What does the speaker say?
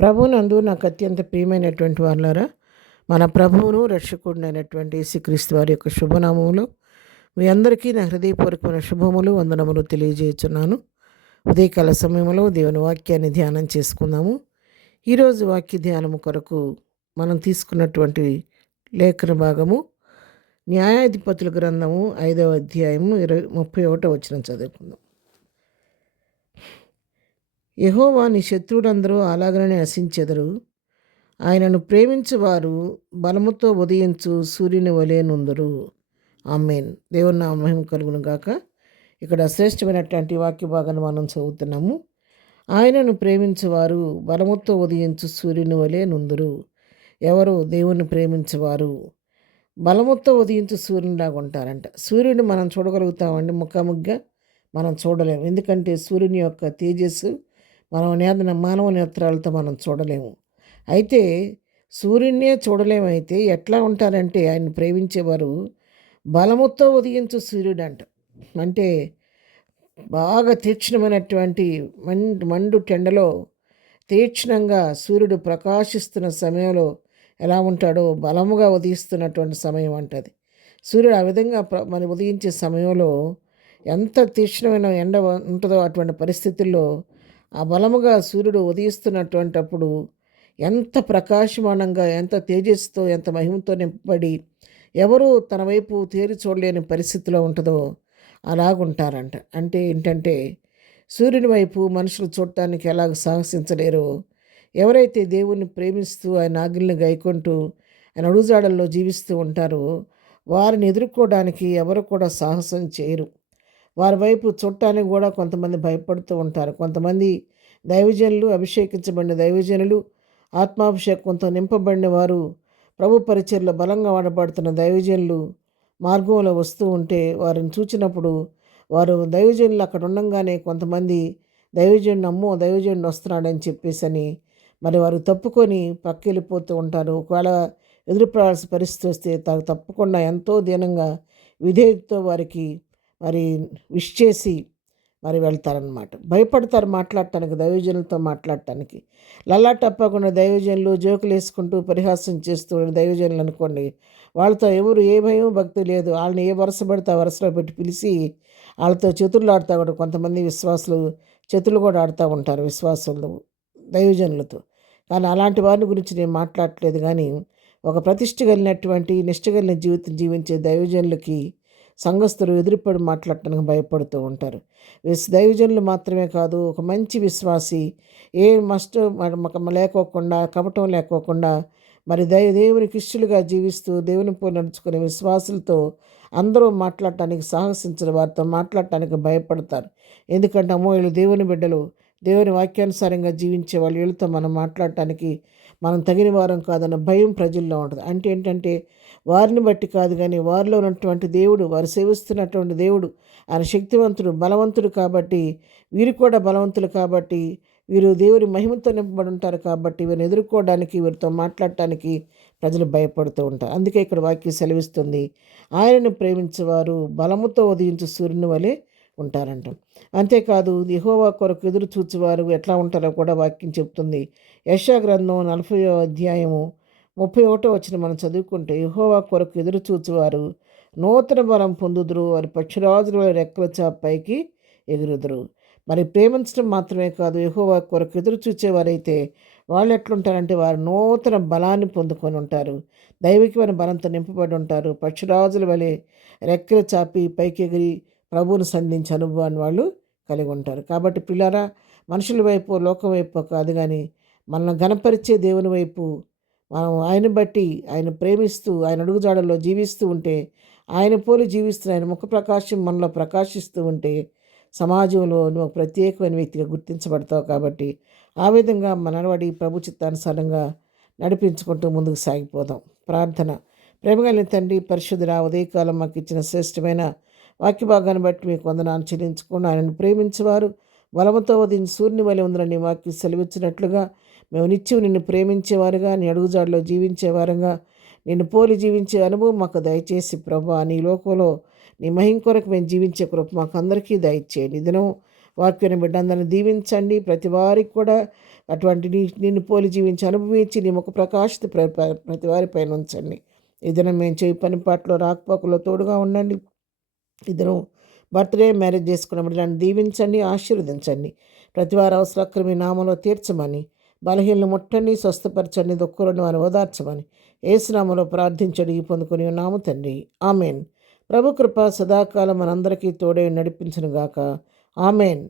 ప్రభువునందు నాకు అత్యంత ప్రియమైనటువంటి వాళ్ళారా, మన ప్రభువును రక్షకుడినైనటువంటి యేసుక్రీస్తు వారి యొక్క శుభనామములో మీ అందరికీ నా హృదయపూర్వకమైన శుభములు వందనములు తెలియజేయుచున్నాను. ఉదయకాల సమయంలో దేవుని వాక్యాన్ని ధ్యానం చేసుకుందాము. ఈరోజు వాక్య ధ్యానము కొరకు మనం తీసుకున్నటువంటి లేఖన భాగము న్యాయాధిపతుల గ్రంథము 5వ అధ్యాయము 31వ వచనం చదువుకుందాం. యెహోవా నీ శత్రువులందరూ అలాగనే నశించెదరు. ఆయనను ప్రేమించువారు బలముతో ఉదయించు సూర్యుని వలె నుందురు. ఆమేన్. దేవుని నామమునకు మహిమ కలుగును గాక. ఇక్కడ శ్రేష్టమైనటువంటి వాక్య భాగాన్ని మనం చదువుతున్నాము. ఆయనను ప్రేమించువారు బలముతో ఉదయించు సూర్యుని వలె నుందురు. ఎవరు? దేవుని ప్రేమించువారు బలముతో ఉదయించు సూర్యునిలాగా ఉంటారంట. సూర్యుడిని మనం చూడగలుగుతామండి, ముఖాముఖిగా మనం చూడలేము. ఎందుకంటే సూర్యుని యొక్క తేజస్సు మానవ నేత్రాలతో మనం చూడలేము. అయితే సూర్యున్నే చూడలేమైతే ఎట్లా ఉంటారంటే ఆయన ప్రేమించేవారు బలముతో ఉదయించు సూర్యుడు అంట. అంటే బాగా తీక్షణమైనటువంటి మండు టెండలో తీక్షణంగా సూర్యుడు ప్రకాశిస్తున్న సమయంలో ఎలా ఉంటాడో బలముగా ఉదయిస్తున్నటువంటి సమయం అంటది. సూర్యుడు ఆ విధంగా మరి ఉదయించే సమయంలో ఎంత తీక్షణమైన ఎండ ఉంటుందో అటువంటి పరిస్థితుల్లో ఆ బలముగా సూర్యుడు ఉదయిస్తున్నటువంటప్పుడు ఎంత ప్రకాశమానంగా, ఎంత తేజస్సుతో, ఎంత మహిమతో నింపబడి ఎవరు తన వైపు తేరి చూడలేని పరిస్థితిలో ఉంటుందో అలాగుంటారంట. అంటే ఏంటంటే సూర్యుని వైపు మనుషులు చూడటానికి ఎలాగ సాహసించలేరో, ఎవరైతే దేవుణ్ణి ప్రేమిస్తూ ఆయన ఆజ్ఞల్ని గైకొంటూ ఆయన అడుగుజాడల్లో జీవిస్తూ ఉంటారో వారిని ఎదుర్కోవడానికి ఎవరు కూడా సాహసం చేయరు. వారి వైపు చూడటానికి కూడా కొంతమంది భయపడుతూ ఉంటారు. కొంతమంది దైవజనులు, అభిషేకించబడిన దైవజనులు, ఆత్మాభిషేకంతో నింపబడిన వారు, ప్రభు పరిచర్లో బలంగా వాడబడుతున్న దైవజనులు మార్గంలో వస్తూ ఉంటే వారిని చూచినప్పుడు వారు దైవజనులు అక్కడ ఉండంగానే కొంతమంది దైవజనుడు వస్తున్నాడని చెప్పేసి మరి వారు తప్పుకొని పక్కెళ్ళిపోతూ ఉంటారు. ఒకవేళ ఎదురుపడాల్సిన పరిస్థితి వస్తే తప్పకుండా ఎంతో దీనంగా విధేయతతో వారికి మరి విష్ చేసి మరి వెళ్తారనమాట. భయపడతారు మాట్లాడటానికి, దైవజనులతో మాట్లాడటానికి. లల్లాటప్పకుండా దైవజనులు జోకులు వేసుకుంటూ పరిహాసం చేస్తూ దైవజనులు అనుకోండి, వాళ్ళతో ఎవరు ఏ భయం భక్తి లేదు. వాళ్ళని ఏ వరుస పడితే ఆ వరుసలో పెట్టి పిలిచి వాళ్ళతో చేతులు ఆడుతూ కూడా కొంతమంది విశ్వాసులు చేతులు కూడా ఆడుతూ ఉంటారు విశ్వాసులు దైవజనులతో. కానీ అలాంటి వారిని గురించి నేను మాట్లాడట్లేదు. కానీ ఒక ప్రతిష్ఠ కలిగినటువంటి నిష్ఠ కలిగిన జీవితం జీవించే దైవజనులకి సంఘస్థులు ఎదురుపడి మాట్లాడటానికి భయపడుతూ ఉంటారు. దైవజనులు మాత్రమే కాదు, ఒక మంచి విశ్వాసి ఏ లేకోకుండా, కపటం లేకోకుండా మరి దేవునికి ఇష్టలుగా జీవిస్తూ దేవుని పోలి నడుచుకునే విశ్వాసులతో అందరూ మాట్లాడటానికి సాహసించిన వారితో మాట్లాడటానికి భయపడతారు. ఎందుకంటే అమ్మో వీళ్ళు దేవుని బిడ్డలు, దేవుని వాక్యానుసారంగా జీవించే వాళ్ళు, వీళ్ళతో మనం మాట్లాడటానికి మనం తగిన వారం కాదన్న భయం ప్రజల్లో ఉంటుంది. అంటే ఏంటంటే వారిని బట్టి కాదు, కానీ వారిలో ఉన్నటువంటి దేవుడు, వారు సేవిస్తున్నటువంటి దేవుడు ఆయన శక్తివంతుడు, బలవంతుడు కాబట్టి వీరు కూడా బలవంతులు కాబట్టి వీరు దేవుని మహిమతో నింపబడి ఉంటారు కాబట్టి వీరిని ఎదుర్కోవడానికి, వీరితో మాట్లాడటానికి ప్రజలు భయపడుతూ ఉంటారు. అందుకే ఇక్కడ వాక్యం సెలవిస్తుంది, ఆయనను ప్రేమించేవారు బలముతో ఉదయించు సూర్యుని వలె ఉంటారంట. అంతేకాదు యెహోవా కొరకు ఎదురు చూచేవారు ఎట్లా ఉంటారో కూడా వాక్యం చెప్తుంది. యెషయా గ్రంథం 40వ అధ్యాయము 31వ వచనం మనం చదువుకుంటే, యెహోవా కొరకు ఎదురు చూచేవారు నూతన బలం పొందుదురు, వారి పక్షిరాజుల రెక్కల చాపైకి ఎగురుదురు. మరి ప్రేమించడం మాత్రమే కాదు, యెహోవా కొరకు ఎదురు చూచేవారైతే వాళ్ళు ఎట్లుంటారంటే వారు నూతన బలాన్ని పొందుకొని ఉంటారు, దైవికమైన బలంతో నింపబడి ఉంటారు. పక్షిరాజుల వలె రెక్కలు చాపి పైకి ఎగిరి ప్రభువును సంధించే అనుభవాన్ని వాళ్ళు కలిగి ఉంటారు. కాబట్టి పిల్లరా, మనుషుల వైపు లోకం వైపు కాదు, కానీ మనల్ని గణపరిచే దేవుని వైపు మనం ఆయన బట్టి ఆయన ప్రేమిస్తూ ఆయన అడుగుజాడల్లో జీవిస్తూ ఉంటే, ఆయన పోలి జీవిస్తూ ఆయన ముఖ ప్రకాశం మనలో ప్రకాశిస్తూ ఉంటే సమాజంలో నువ్వు ప్రత్యేకమైన వ్యక్తిగా గుర్తించబడతావు. కాబట్టి ఆ విధంగా మన నడవడి ప్రభు చిత్తానుసారంగా నడిపించుకుంటూ ముందుకు సాగిపోదాం. ప్రార్థన. ప్రేమగలిగిన తండ్రి, పరిశుద్ధుడా, ఉదయకాలం మాకు ఇచ్చిన శ్రేష్టమైన వాక్య భాగాన్ని బట్టి మీకు వందనాలు చెల్లించుకుని ఆయనను ప్రేమించేవారు బలముతో ఉదయించు సూర్యుని వలె ఉందని వాక్యం సెలవిచ్చినట్లుగా మేము నిత్యం నిన్ను ప్రేమించేవారుగా, నీ అడుగుజాడలో జీవించేవారుగా, నిన్ను పోలి జీవించే అనుభవం మాకు దయచేసి ప్రభువా, నీ లోకంలో నీ మహిమ కొరకు మేము జీవించే కృప మాకు అందరికీ దయచేయండి. దినం వాక్యాన్ని బిడ్డందరిని దీవించండి. ప్రతి వారికి కూడా అటువంటి నిన్ను పోలి జీవించి అనుభవించి నీ ముఖ ప్రకాశిత ప్రతి వారిపైన ఉంచండి. ఇదనం మేము చేయి పని పాటలో రాకపోకలో తోడుగా ఉండండి. ఇద్దరు బర్త్డే మ్యారేజ్ చేసుకున్నప్పుడు నన్ను దీవించండి, ఆశీర్వదించండి. ప్రతి వారి అవసరాలు మీ నామంలో తీర్చమని, బలహీనలు ముట్టండి, స్వస్థపరచండి, దుఃఖులను వారిని ఓదార్చమని ఏసునామంలో ప్రార్థించడి పొందుకొని ఉన్నాము తండ్రి. ఆమెన్. ప్రభు కృప సదాకాలం మనందరికీ తోడే నడిపించును గాక. ఆమెన్.